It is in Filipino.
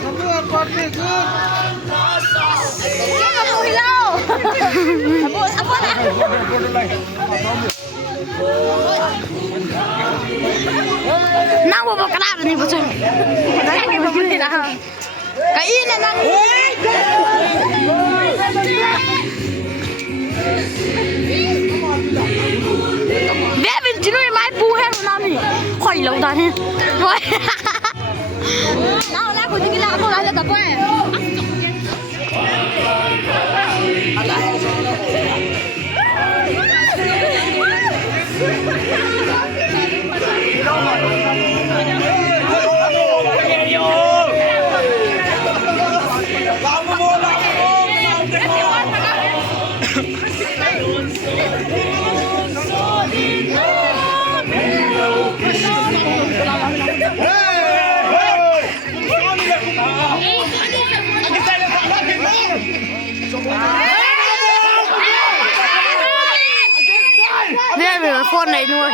Semua parti ke? Dia kamu hilau. Apa nak? Nang bawa kelar ni bocor. Nang ke begini dah. Kai ni nang. Dia benci ni mai pu hai nami. Khoi lâu dah ni. Rồi. Nào lá của chị cái lá không lá cho tập ơi. Dia memang phone này nuôi.